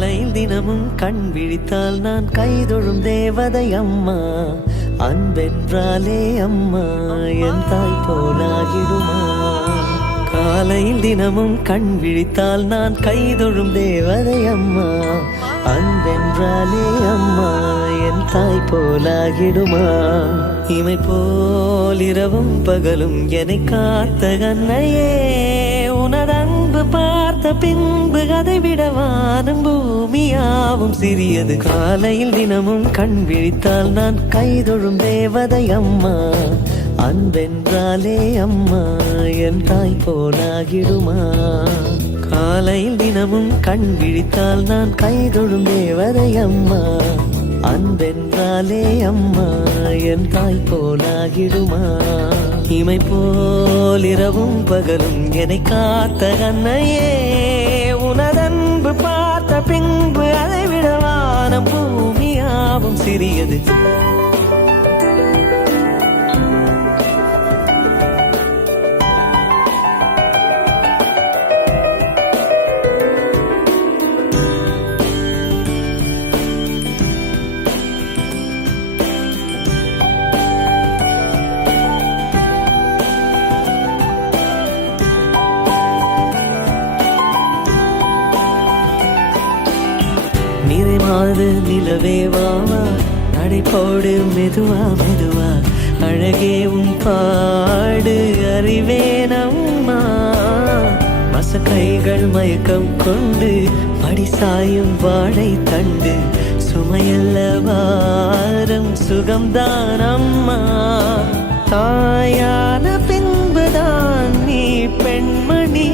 காலையில் தினமும் கண் விழித்தால் நான் கைதொழும் தேவதை அம்மா. அன்பென்றாலே அம்மா என் தாய் போலாகிடுமா. காலையில் தினமும் கண் விழித்தால் நான் கைதொழும் தேவதை அம்மா. அன்பென்றாலே அம்மா என் தாய் போலாகிடுமா. இமை போல் இரவும் பகலும் என்னை காத்த கண்ணையே, உனது அன்பு பார்த்த பின்பு அதை விட வானம் பூமியாவும் சிறியது. காலையில் தினமும் கண் விழித்தால் நான் கைதொழும் தேவதை அம்மா. அன்பென்றாலே அம்மா என் தாய் போலாகிடுமா. காலையில் தினமும் கண் விழித்தால் நான் கைதொழும் தேவதை அம்மா. அன்பென்றாலே அம்மா என் தாய் போலாகிடுமா. இமை போல் இரவும் பகலும் என்னை காத்த கண்ணையே, உனதன்பு பார்த்த பின்பு அதை விட வானம் பூமியாவும் சிறியது. நிறைமாது நிலவே வாவா, நடைபோடு மெதுவா மெதுவா, அழகே உன் பாடு அறிவேனம்மா. மசக்கைகள் மயக்கம் கொண்டு படிசாயும் வாழை தண்டு, சுமையல்ல வாரம் சுகம்தான் அம்மா. தாயான பின்புதான் நீ பெண்மணி,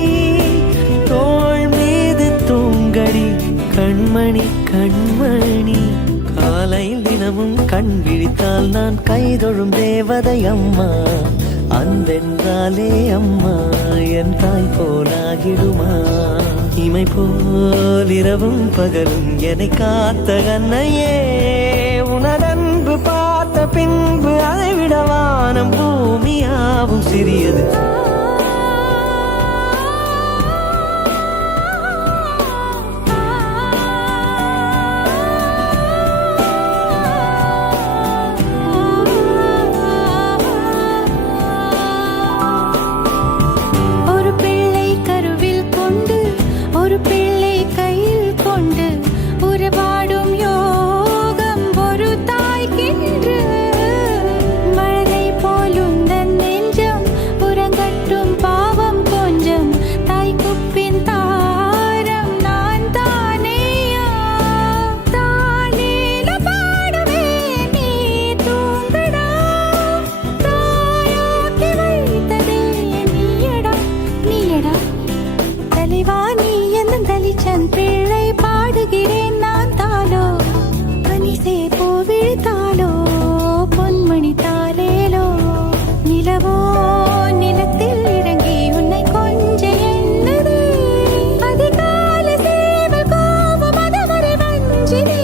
தோள் மீது தூங்கடி கண்மணி கண்மணி. காலையில் தினமும் கண் விழித்தால் நான் கைதொழும் தேவதை அம்மா. அன்பென்றாலே அம்மா என் தாய் போலாகிடுமா. இமை போல் இரவும் பகலும் என்னை காத்த கண்ணையே, உனதன்பு பார்த்த பின்பு அதை விட வானம் பூமியாவும் சிறியது. பிள்ளை பாடுகிறேன் நான் தாளோ, பனிசே போவிழ்த்தாளோ, பொன்மணி தாளேலோ. நிலவோ நிலத்தில் இறங்கி உன்னை கொஞ்ச எண்ணதே, அதிகால சேவல் கோபம் அதவரை வஞ்சினே.